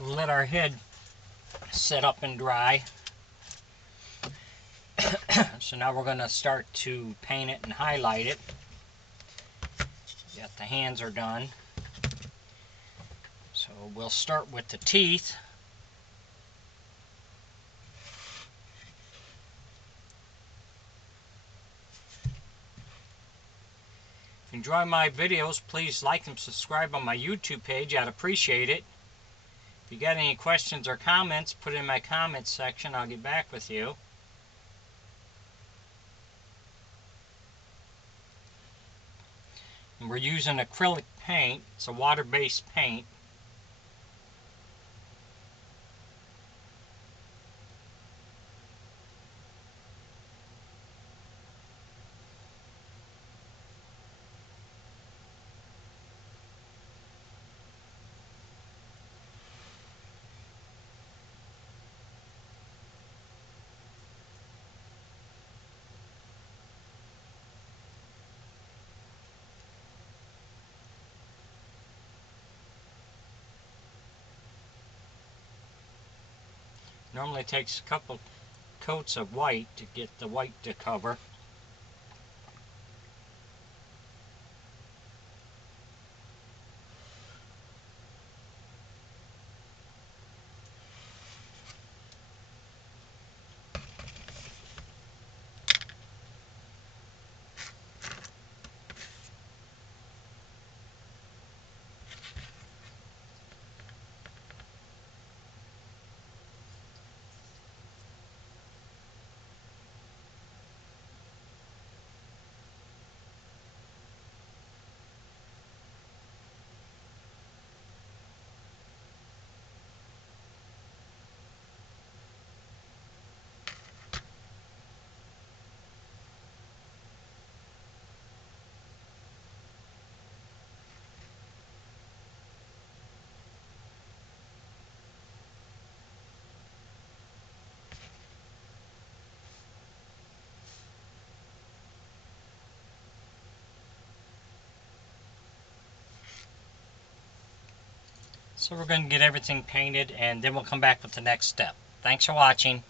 let our head set up and dry. So now we're going to start to paint it and highlight it. Got the hands are done. So we'll start with the teeth. If you enjoy my videos, please like and subscribe on my YouTube page. I'd appreciate it. If you got any questions or comments, put it in my comments section. I'll get back with you. And we're using acrylic paint. It's a water-based paint. Normally it takes a couple coats of white to get the white to cover. So we're going to get everything painted and then we'll come back with the next step. Thanks for watching.